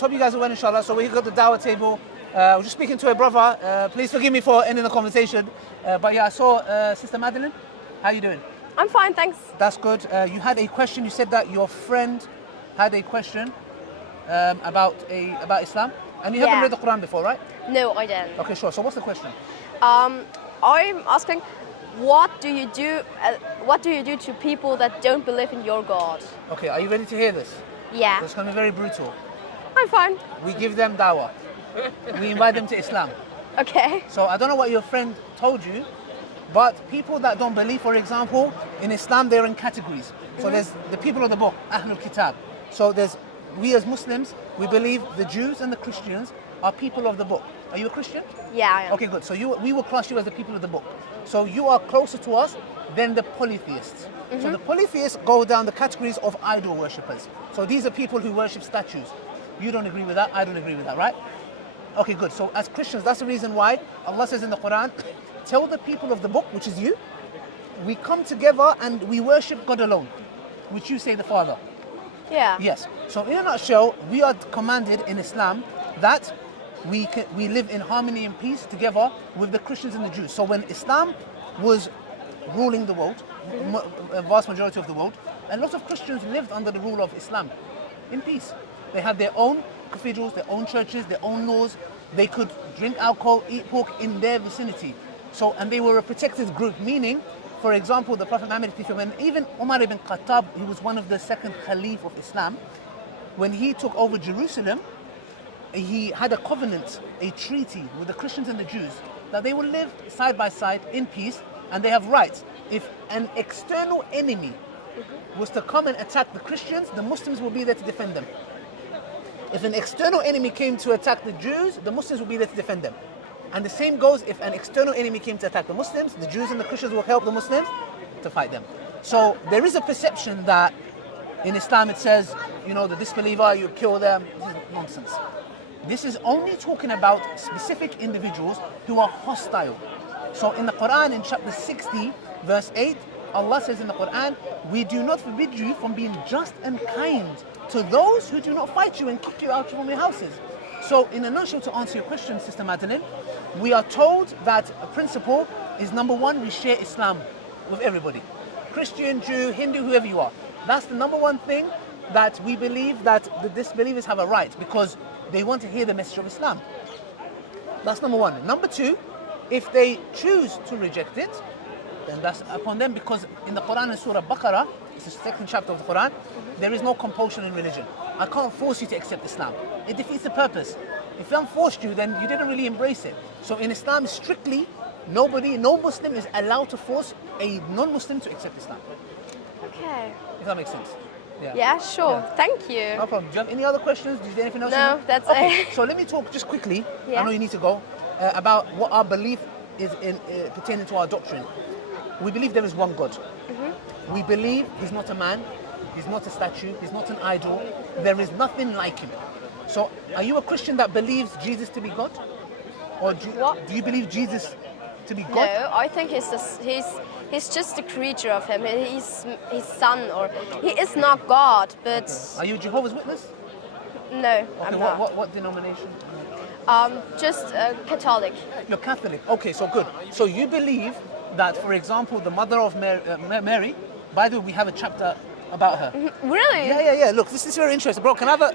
Hope you guys are well, inshallah. So we got the dawah table. We're just speaking to a brother. Please forgive me for ending the conversation. But yeah, I saw Sister Madeline. How you doing? I'm fine, thanks. That's good. You had a question. You said that your friend had a question about Islam, and you haven't read the Quran before, right? No, I didn't. Okay, sure. So what's the question? I'm asking, what do you do? What do you do to people that don't believe in your God? Okay, are you ready to hear this? Yeah. It's going to be very brutal. I'm fine. We give them dawah. We invite them to Islam. Okay. So I don't know what your friend told you, but people that don't believe, for example, in Islam, they're in categories. So there's the people of the book, Ahlul Kitab. So we as Muslims, we believe the Jews and the Christians are people of the book. Are you a Christian? Yeah, I am. Okay, good. So we will class you as the people of the book. So you are closer to us than the polytheists. So the polytheists go down the categories of idol worshippers. So these are people who worship statues. You don't agree with that, I don't agree with that, right? Okay, good. So as Christians, that's the reason why Allah says in the Quran, tell the people of the book, which is you, we come together and we worship God alone, which you say the Father. Yeah. Yes. So in a nutshell, we are commanded in Islam that we live in harmony and peace together with the Christians and the Jews. So when Islam was ruling the world, a vast majority of the world, a lot of Christians lived under the rule of Islam in peace. They had their own cathedrals, their own churches, their own laws. They could drink alcohol, eat pork in their vicinity. So, and they were a protected group, meaning, for example, the Prophet Muhammad, when even Umar ibn Khattab, he was one of the second Caliph of Islam, when he took over Jerusalem, he had a covenant, a treaty with the Christians and the Jews that they will live side by side in peace and they have rights. If an external enemy was to come and attack the Christians, the Muslims will be there to defend them. If an external enemy came to attack the Jews, the Muslims will be there to defend them. And the same goes if an external enemy came to attack the Muslims, the Jews and the Christians will help the Muslims to fight them. So there is a perception that in Islam it says, you know, the disbeliever, you kill them. This is nonsense. This is only talking about specific individuals who are hostile. So in the Quran, in chapter 60, verse 8, Allah says in the Quran, we do not forbid you from being just and kind to those who do not fight you and kick you out from your houses. So in a nutshell, to answer your question, Sister Madeline, we are told that a principle is number one, we share Islam with everybody. Christian, Jew, Hindu, whoever you are. That's the number one thing that we believe that the disbelievers have a right because they want to hear the message of Islam. That's number one. Number two, if they choose to reject it, then that's upon them because in the Quran in Surah Baqarah, it's the second chapter of the Quran, there is no compulsion in religion. I can't force you to accept Islam. It defeats the purpose. If I forced you, then you didn't really embrace it. So in Islam, strictly, no Muslim is allowed to force a non-Muslim to accept Islam. Okay. If that makes sense. Yeah, sure. Yeah. Thank you. No problem. Do you have any other questions? Is there anything else? No, that's okay. it. So let me talk just quickly. Yeah. I know you need to go. About what our belief is in pertaining to our doctrine. We believe there is one God. We believe He's not a man, He's not a statue, He's not an idol. There is nothing like Him. So, are you a Christian that believes Jesus to be God, or do you believe Jesus to be God? No, I think he's just a creature of Him. He's His son, or He is not God. But Are you a Jehovah's Witness? no, Okay, I'm not. what denomination? Just Catholic. You're Catholic. Okay, so good. So you believe that, for example, the mother of Mary, by the way, we have a chapter about her. Really? Yeah. Look, this is very interesting, bro. Can I have a...